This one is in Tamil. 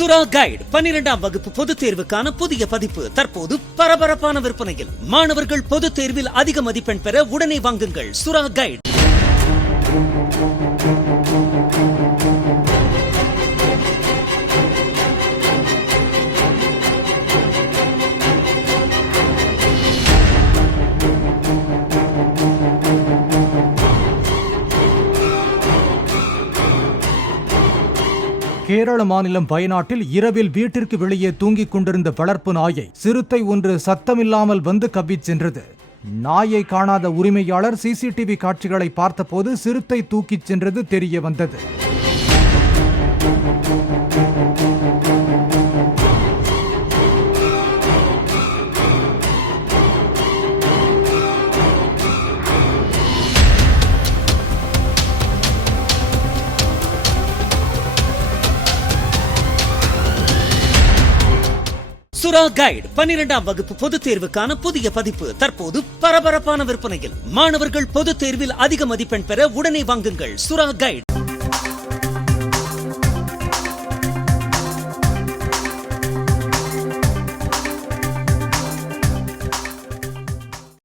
சுறா கைடு 12ஆம் வகுப்பு பொதுத் தேர்வுக்கான புதிய பதிப்பு தற்போது பரபரப்பான விற்பனையில். மாணவர்கள் பொதுத் தேர்வில் அதிக மதிப்பெண் பெற உடனே வாங்குங்கள் சுறா கைடு. கேரள மாநிலம் வயநாட்டில் இரவில் வீட்டிற்கு வெளியே தூங்கிக் கொண்டிருந்த வளர்ப்பு நாயை சிறுத்தை ஒன்று சத்தமில்லாமல் வந்து கவ்விச் சென்றது. நாயை காணாத உரிமையாளர் சிசிடிவி காட்சிகளை பார்த்தபோது சிறுத்தை தூக்கிச் சென்றது தெரிய வந்தது. சுறா கைடு 12ஆம் வகுப்பு பொதுத் தேர்வுக்கான புதிய பதிப்பு தற்போது பரபரப்பான விற்பனையில். மாணவர்கள் பொதுத் தேர்வில் அதிக மதிப்பெண் பெற உடனே வாங்குங்கள் சுறா கைடு.